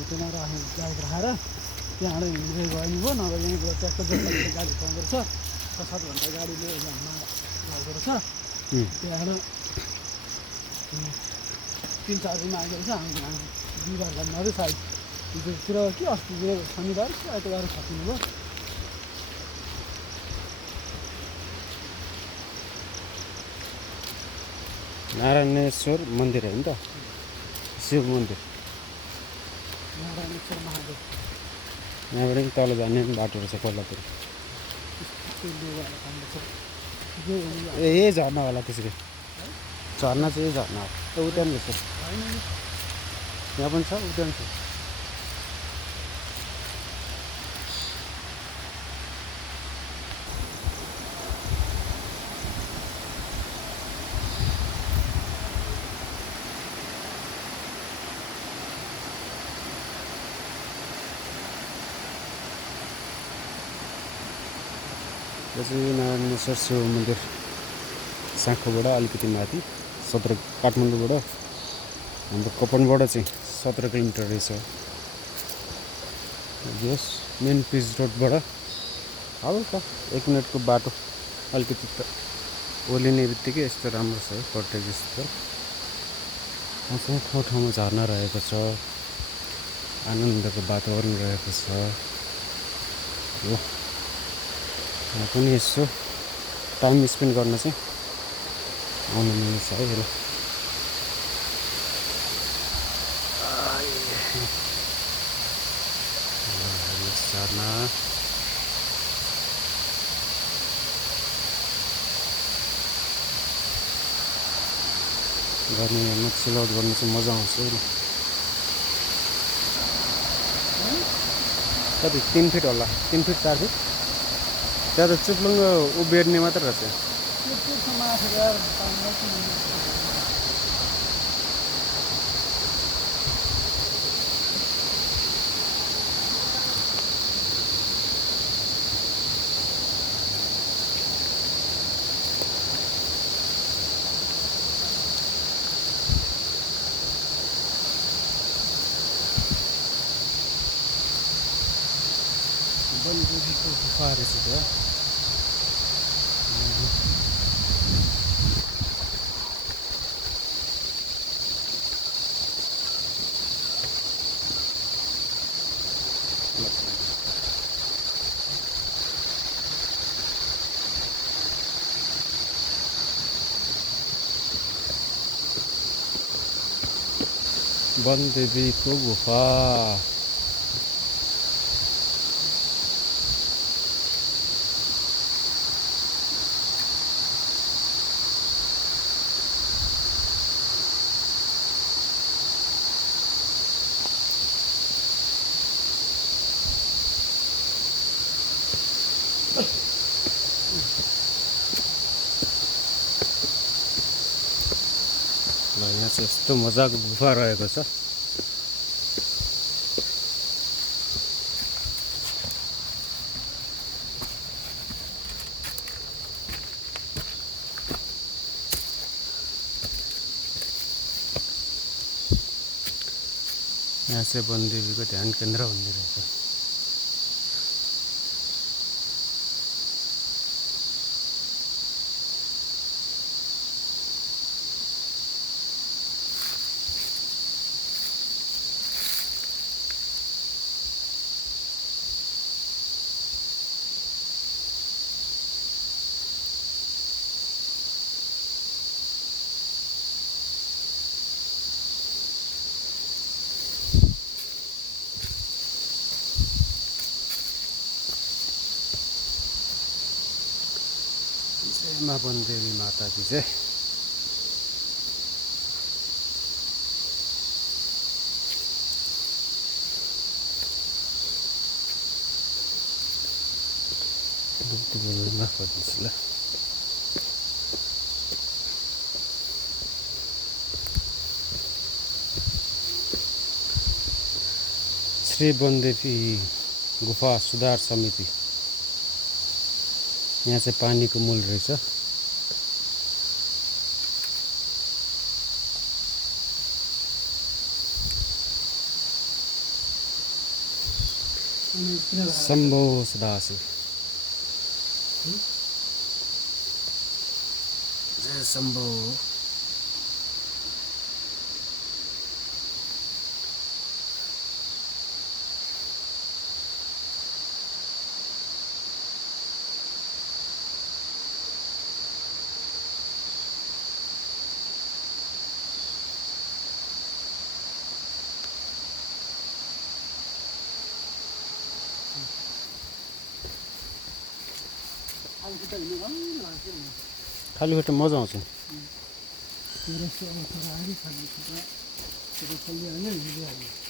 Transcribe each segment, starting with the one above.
होटेलमा राख्ने बाइक राखेर त्यहाँबाट हिँड्दै गयो नि भयो नभए यहीँबाट ट्याक्क जोड्दाखेरि गाडी पाउँदो रहेछ 6-7 घन्टा गाडीले ल्याउनमा लाग्दो रहेछ त्यहाँबाट 3-4 दिनमा आइदो रहेछ हामी बिहिबार भन्नाले सायद हिजोतिर कि अस्तितिर शनिबार कि आइतबार छापिनु भयो नारायणेश्वर मन्दिर हो नि त शिव मन्दिर नारायणेश्वर महादेव यहाँबाट पनि तल जाने बाटो रहेछ कोल्हापुर ए यही झर्ना होला त्यसरी झर्ना चाहिँ यही झर्ना हो उता पनि रहेछ यहाँ पनि छ उता पनि छ यो चाहिँ नारायणेश्वर शिव मन्दिर साँखोबाट अलिकति माथि 17 काठमाडौँबाट हाम्रो कपनबाट चाहिँ 17 किलोमिटर रहेछ यस मेन पिच रोडबाट हल्का 1 मिनटको बाटो अलिकति त ओलिने बित्तिकै यस्तो राम्रो छ कटेज स्थल यहाँ ठाउँ ठाउँमा झर्ना रहेको छ आनन्दको वातावरण रहेको छ यो यहाँ पनि यसो टाइम स्पेन्ड गर्न चाहिँ आउनु मिल्छ है हेर झर्ना गर्मीमा चिल आउट गर्न चाहिँ मजा आउँछ नि कति 3 फिट होला 3 फिट 4 फिट त्यहाँ त चुप्लुङ्ग उभिने मात्र रहेछ गुफा रहेछ त्यो वनदेवीको गुफा यहाँ चाहिँ यस्तो मजाको गुफा रहेको छ यहाँ चाहिँ वनदेवीको ध्यान केन्द्र भन्ने रहेछ वनदेवी माताजी चाहिँ माफ गरिदिनुहोस् ल श्री वनदेवी गुफा सुधार समिति यहाँ चाहिँ पानीको मूल रहेछ अनि किन शम्भो सदाशिव जय शम्भो खाली खुट्टा हिँड्नु राम्रो लाग्छ नि खाली खुट्टा मजा आउँछ मेरो यस्तो अवस्था आयो खाली खुट्टा त्यो चलिहाल्यो हिँडिहाल्यो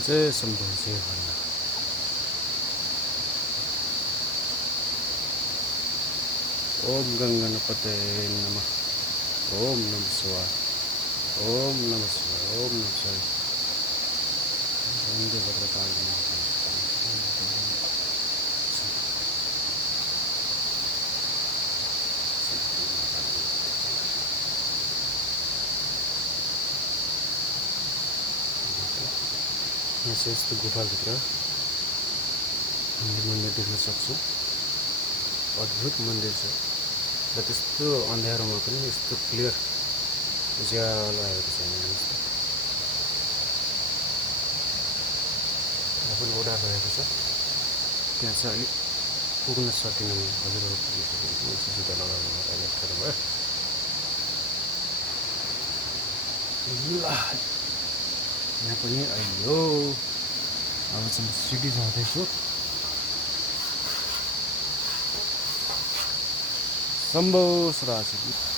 जय शम्भो जय भोलेनाथ ओम गंगणपते नमः ओम नमः शिवाय ओम नमः शिवाय ओम नमः शिवाय वंदे भद्रकाली यहाँ चाहिँ यस्तो गुफाभित्र हामीले मन्दिर देख्न सक्छौँ अद्भुत मन्दिर छ र त्यस्तो अँध्यारोमा पनि यस्तो क्लियर उज्यालो आएको छैन त्यहाँ पनि ओडार रहेको छ त्यहाँ चाहिँ अलिक पुग्न सकिनँ म हजुरहरू पुग्न सकिनँ जुत्ता लगाएको भएर अहिले अप्ठ्यारो भयो ल यहाँ पनि अहिलो अब चाहिँ सिडी जाँदैछु शम्भो सदाशिव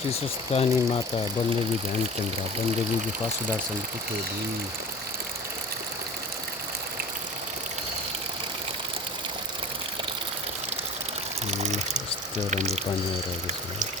श्री सुस्तानी माता वनदेवी ध्यान केन्द्र वनदेवी गुफा सुधार समिति टोली यस्तो राम्रो पानी आइरहेको छ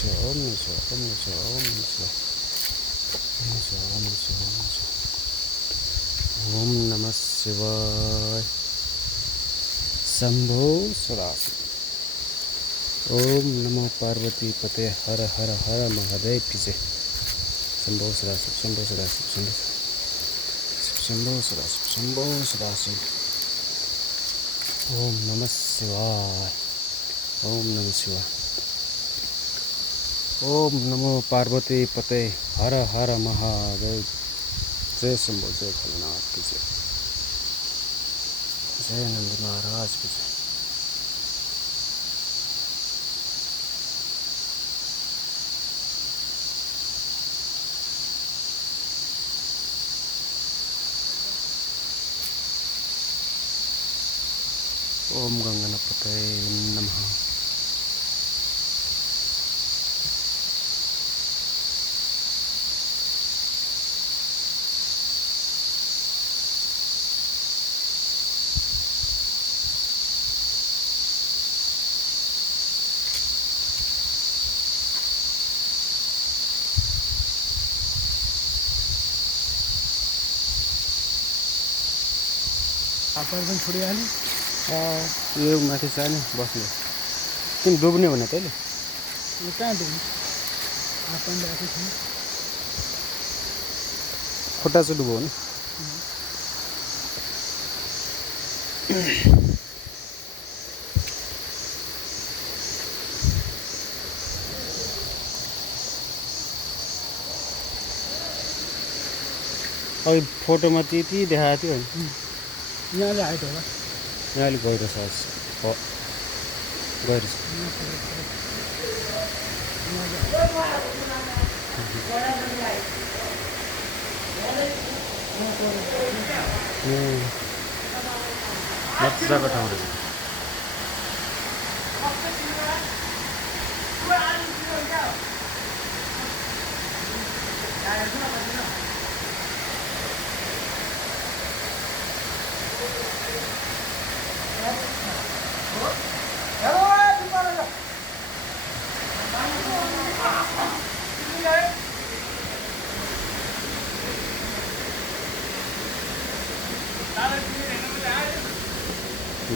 ओम नमः शिवाय शंभो सदाशिव। ओम नमो पार्वती पते हर हर हर महादेव की जय। शंभो सदाशिव शंभो सदाशिव शंभो सदाशिव शंभो सदाशिव। ओम नमः शिवाय ओम नमः शिवाय। ओम नमो पार्वती पते हर हर महादेव। जय शंभो जय भोलेनाथ की जय। जय नंद महाराज की जय। ओम गंगणपते नमः। एकदम छोडिहाल्यो। यो माथि छ नि बस्ने तिमी डुब्ने भने तैँले यो कहाँ देख्नु आपन ल्याएको छैन। खुट्टा चाहिँ डुबो नि। अघि फोटोमा त्यति देखाएको थियो नि। यहाँले हाइट होला। यहाँ अलिक गहिरो छ गहिरो छ। मजाको ठाउँ रहेछ।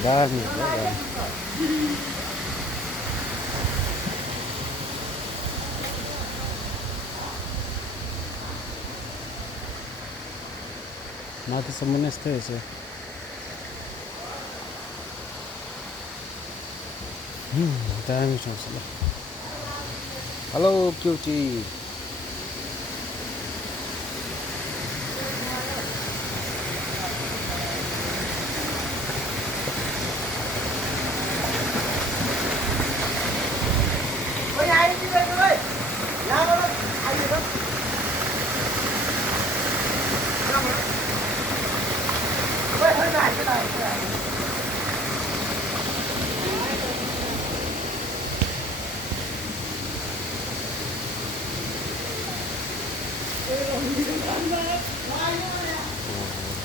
दामी हो माथिसम्म नै यस्तै रहेछ। दामी ठाउँ छ ल। Hello cutie.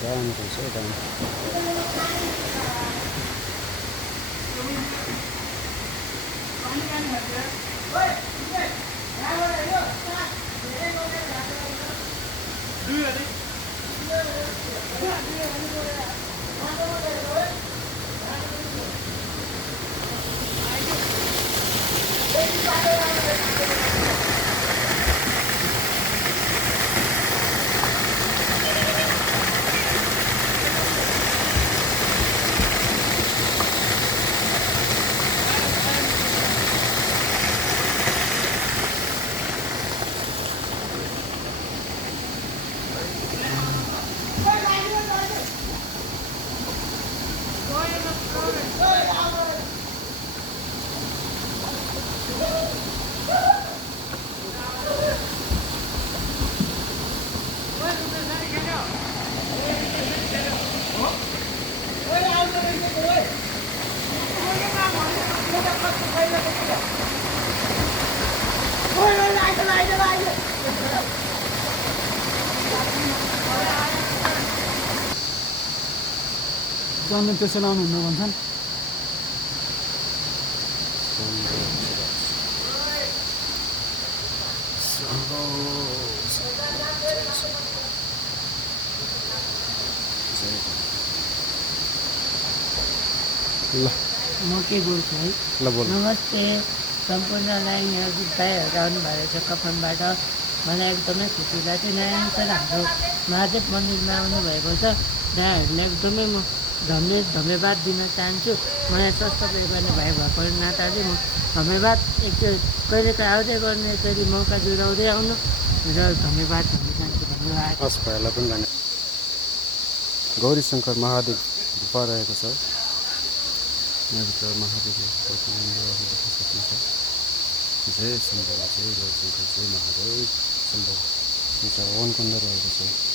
दामी ठाउँ छ दामी। जन्म त्यसो लाउनुहुन्न भन्छन्। ल म के बोल्छु है ल बोल नमस्ते सम्पूर्णलाई यहाँ गीत भाइहरू आउनुभएको छ कफनबाट मलाई एकदमै खुसी लाग्यो नयाँ सर हाम्रो महादेव मन्दिरमा आउनुभएको छ दाइहरूलाई एकदमै म धन्यवाद दिन चाहन्छु मलाई स्वास्थ्य गर्ने भाइ भएको नाताले म धन्यवाद कहिले त आउँदै गर्ने यसरी मौका जुराउँदै आउनु र धन्यवाद भन्न चाहन्छु धन्यवाद हस् भाइलाई पनि धन्यवाद गौरी शङ्कर महादेव रहेको छ यहाँभित्र महादेवको प्रतिबिम्ब देख्न सक्नुहुन्छ जय शम्भु जय गौरी शङ्कर जय महादेव शम्भु हवन कुण्ड रहेको छ